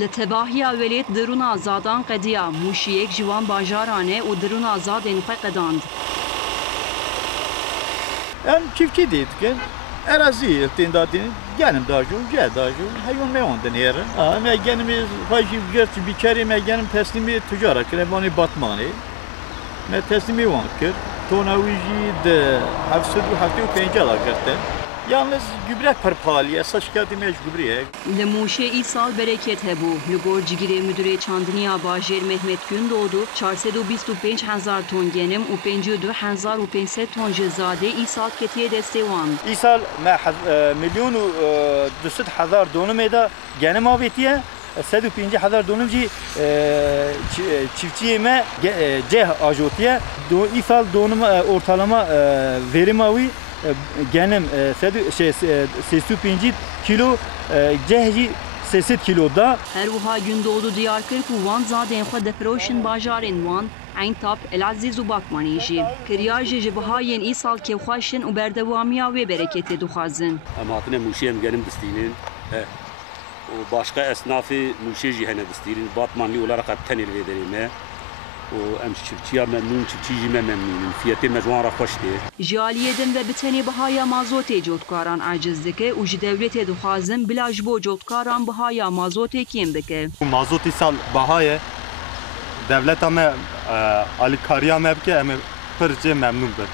لتباهی ولید درون آزادان قدیا موشیک جوان باجارانه و درون آزاد انخه قداند. Em çiftçi dedik ki arazi tindadini genim daju, gel daju, hayvan me ondan yere. Me genimiz hacı gerçi bir kere me genim teslimi tüccara krebani batmani. Me teslimi vankir. Tonavici de hafsudu haftu pencala kerten. Yalnız gübre perpaliye saçkati mecburiye. لموشه ای سال برکت هبو لگور جگیره مدیر چاندنیا باجر مهمت Gündoğdu 425,000 ton genim و 52,500 ton جزاده ای سال کتیه دستوان. ای سال ما مليون و 200,000 دونم دا genim avetiye 150,000 دونم جی çiftçiye me ceh ajotiye do ای سال donum ortalama verim avi genim 85 kilo cehci 80 kilo da. Her vuha Gündoğdu Diyarbakır ku Van zaden xwe defroşin bajarên wan Eintap Elaziz û Bakmanî jî kiriya ji ji bihayên îsal kevxweşin û berdewamiya wê bereketê dixwazin. Em hatine mûşê em genim bistînin û başka esnafı mûşê jî hene bistînin Batmanlî olarak hep tenê vê derê me. و ام çiftçiya memnun, çiftçi jî me memnûnin. Fiyetê me ji wan re xweş tê. Ji aliyê din ve bi tenê bihaya mazotê cotkaran aciz dike û ji dewletê dixwazin bila ji bo cotkaran bihaya mazotê kêm bike. Mazotê sal bahaye devleta me alîkariya me bike em pir cê memnûn bin.